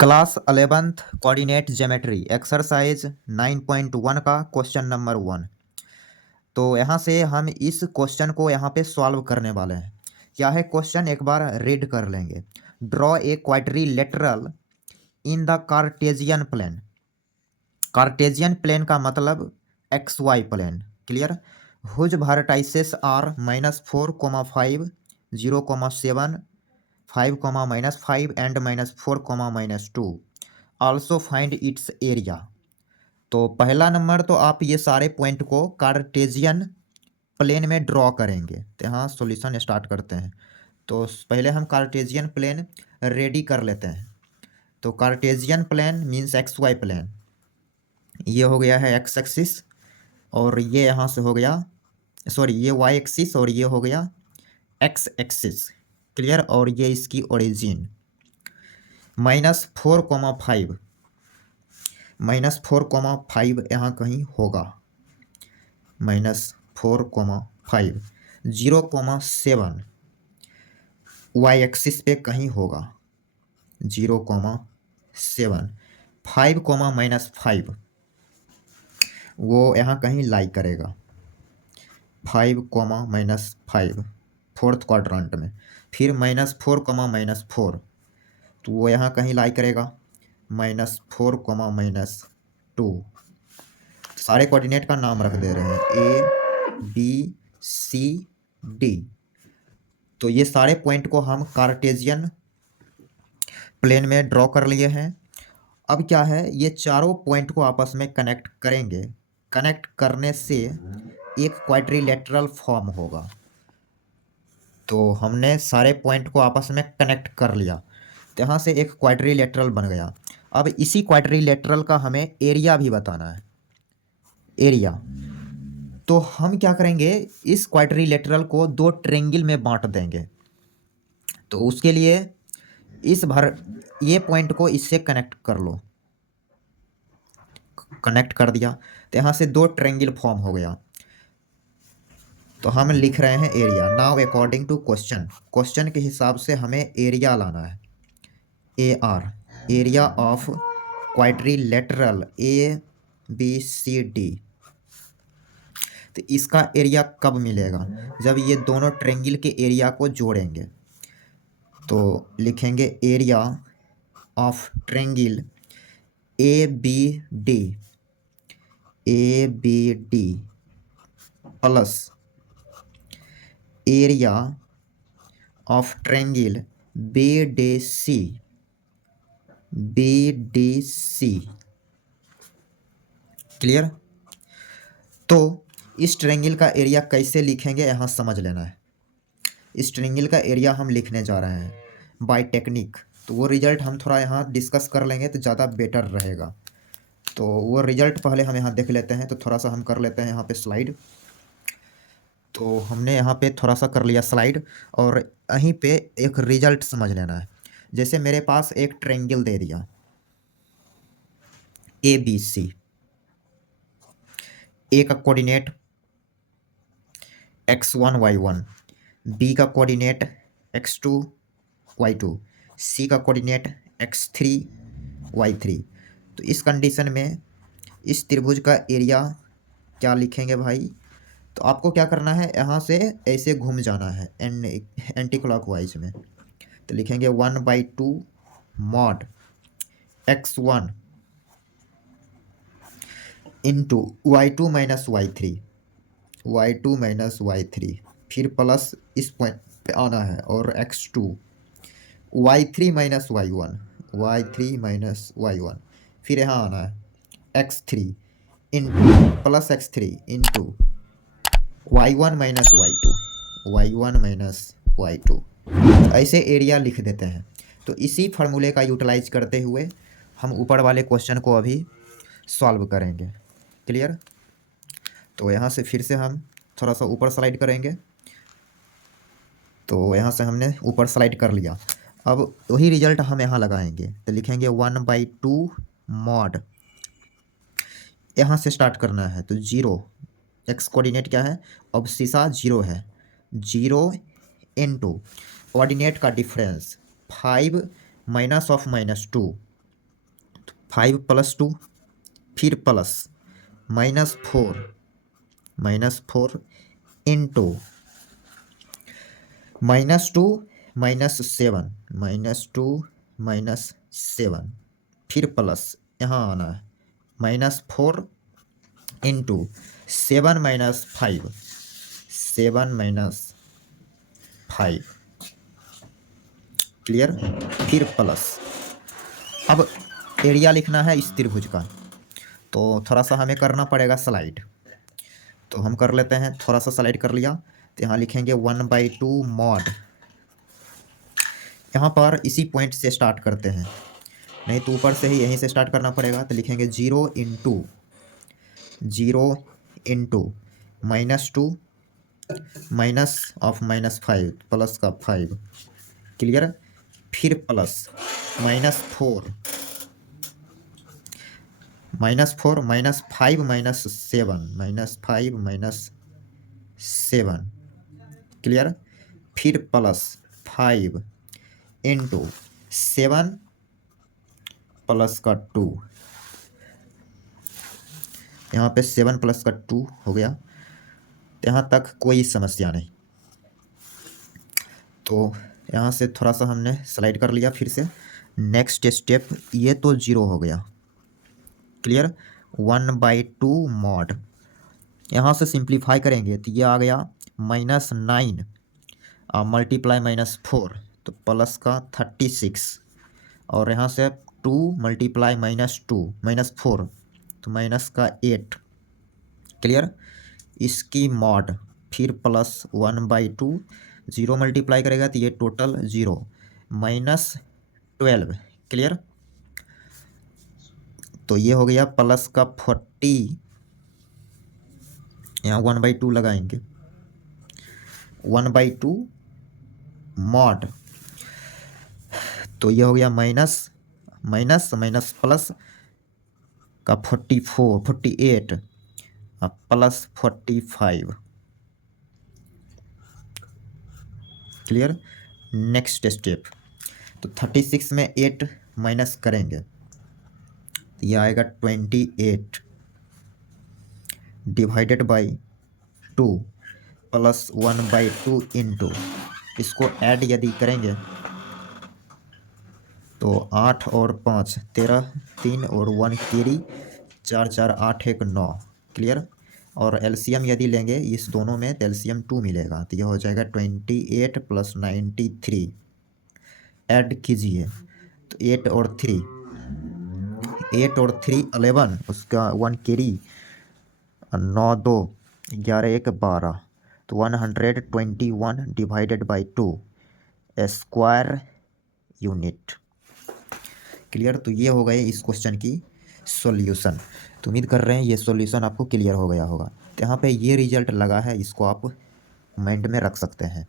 Class 11th coordinate geometry exercise 9.1 का question number 1। तो यहाँ से हम इस क्वेश्चन को यहाँ पे सॉल्व करने वाले हैं। क्या है क्वेश्चन, एक बार रीड कर लेंगे। Draw a quadrilateral in the Cartesian plane. Cartesian plane का मतलब X Y plane. Clear. Whose vertices are -4, 5, 0, 7, 5, -5 and -4, -2। Also find its area. तो पहला नंबर तो आप ये सारे पॉइंट को कार्टेजियन प्लेन में ड्रॉ करेंगे। तो यहाँ सॉल्यूशन स्टार्ट करते हैं। तो पहले हम कार्टेजियन प्लेन रेडी कर लेते हैं। तो Cartesian plane means X Y plane. ये हो गया है एक्स एक्सिस और ये यहाँ से हो गया, सॉरी ये वाई एक्सिस और ये हो गया एक्स एक्सिस। क्लियर। और ये इसकी ओरिजिन -4, 5 -4, 5 यहाँ कहीं होगा। -4, 5 0, 7 वाई एक्सिस पे कहीं होगा। 0, 7 5, -5 वो यहाँ कहीं लाई करेगा। 5, -5 फोर्थ क्वाड्रेंट में। फिर -4, -4 तो वो यहाँ कहीं लाई करेगा। -4, -2 सारे कोऑर्डिनेट का नाम रख दे रहे हैं ए बी सी डी। तो ये सारे पॉइंट को हम कार्टेजियन प्लेन में ड्रॉ कर लिए हैं। अब क्या है, ये चारों पॉइंट को आपस में कनेक्ट करेंगे। कनेक्ट करने से एक क्वाड्रिलेटरल फॉर्म होगा। तो हमने सारे पॉइंट को आपस में कनेक्ट कर लिया, तो यहाँ से एक क्वाड्रिलेटरल बन गया। अब इसी क्वाड्रिलेटरल का हमें एरिया भी बताना है। एरिया तो हम क्या करेंगे, इस क्वाड्रिलेटरल को दो ट्रेंगल में बांट देंगे। तो उसके लिए ये पॉइंट को इससे कनेक्ट कर लो। कनेक्ट कर दिया तो यहाँ से दो ट्रेंगल फॉर्म हो गया। तो हम लिख रहे हैं area. Now according to question के हिसाब से हमें एरिया लाना है। AR area of quadrilateral ABCD। तो इसका एरिया कब मिलेगा, जब ये दोनों ट्रेंगल के एरिया को जोड़ेंगे। तो लिखेंगे area of triangle ABD plus area of triangle BDC। Clear. तो इस ट्रेंगल का एरिया कैसे लिखेंगे यहाँ समझ लेना है। इस ट्रेंगल का एरिया हम लिखने जा रहे हैं बाय टेक्निक। तो वो रिजल्ट हम थोड़ा यहाँ डिस्कस कर लेंगे तो ज़्यादा बेटर रहेगा। तो वो रिजल्ट पहले हम यहाँ देख लेते हैं। तो थोड़ा सा हम कर लेते हैं यहाँ पे स्लाइड। तो हमने यहाँ पे थोड़ा सा कर लिया स्लाइड और यहीं पे एक रिजल्ट समझ लेना है। जैसे मेरे पास एक ट्रेंगल दे दिया ABC। ए का कोऑर्डिनेट x1 y1, बी का कोऑर्डिनेट x2 y2, सी का कोऑर्डिनेट x3 y3। तो इस कंडीशन में इस त्रिभुज का एरिया क्या लिखेंगे भाई। तो आपको क्या करना है, यहाँ से ऐसे घूम जाना है एंटी क्लॉकवाइज में। तो लिखेंगे 1/2 mod x1 into y2 minus y3 फिर प्लस इस पॉइंट पे आना है और x2 y3 माइनस y1 फिर यहाँ आना है x3 into plus x3 into y1 minus y2 ऐसे एरिया लिख देते हैं। तो इसी फार्मूले का यूटिलाइज करते हुए हम ऊपर वाले क्वेश्चन को अभी सॉल्व करेंगे। क्लियर। तो यहाँ से फिर से हम थोड़ा सा ऊपर स्लाइड करेंगे। तो यहाँ से हमने ऊपर स्लाइड कर लिया। अब वही रिजल्ट हम यहाँ लगाएंगे। तो लिखेंगे 1/2 मॉड, यहाँ से स्टार्ट करना है। तो 0 एक्स कोऑर्डिनेट क्या है, अब सीसा 0 है। 0 इंटू कोऑर्डिनेट का डिफरेंस 5 -2 5 + 2 फिर प्लस -4 इंटू -2 -7 -2 -7 फिर प्लस यहाँ आना है -4 इंटू 7 - 5 क्लियर। फिर प्लस अब एरिया लिखना है इस त्रिभुज का, तो थोड़ा सा हमें करना पड़ेगा स्लाइड। तो हम कर लेते हैं, थोड़ा सा स्लाइड कर लिया। तो यहाँ लिखेंगे 1/2 मॉड। यहाँ पर इसी पॉइंट से स्टार्ट करते हैं, नहीं तो ऊपर से ही यहीं से स्टार्ट करना पड़ेगा। तो लिखेंगे 0 इंटू -2 माइनस ऑफ -5 प्लस का 5 क्लियर। फिर प्लस -4 -4 -5 -7 क्लियर। फिर प्लस 5 इंटू 7 प्लस का 2, यहाँ पे 7 प्लस का 2 हो गया। यहाँ तक कोई समस्या नहीं। तो यहाँ से थोड़ा सा हमने स्लाइड कर लिया। फिर से नेक्स्ट स्टेप, ये तो 0 हो गया क्लियर। 1/2 मॉड, यहाँ से सिंप्लीफाई करेंगे तो ये आ गया -9 मल्टीप्लाई -4 तो प्लस का 36, और यहाँ से 2 मल्टीप्लाई -2 -4 तो माइनस का 8 क्लियर। इसकी मॉड फिर प्लस 1/2 0 मल्टीप्लाई करेगा तो ये टोटल 0 -12 क्लियर। तो ये हो गया प्लस का 40, यहाँ 1/2 लगाएंगे 1/2 मॉड, तो ये हो गया माइनस प्लस का 48 प्लस 45 क्लियर। नेक्स्ट स्टेप, तो 36 में 8 माइनस करेंगे तो ये आएगा 28 डिवाइडेड बाई 2 प्लस 1/2 इंटू, इसको ऐड यदि करेंगे तो 8 और 5 13, 3 और 1 कैरी, 4 4 8 1 9 क्लियर। और एलसीएम यदि लेंगे इस दोनों में तो एलसीएम 2 मिलेगा, तो यह हो जाएगा 28 + 93। ऐड कीजिए तो 8 और 3 11, उसका 1 कैरी, 9 2 11 1 12, तो 121 divided by 2 square unit clear. तो ये हो गए इस क्वेश्चन की सॉल्यूशन। तो उम्मीद कर रहे हैं ये सॉल्यूशन आपको क्लियर हो गया होगा। तो यहाँ पे ये रिजल्ट लगा है, इसको आप कमेंट में रख सकते हैं।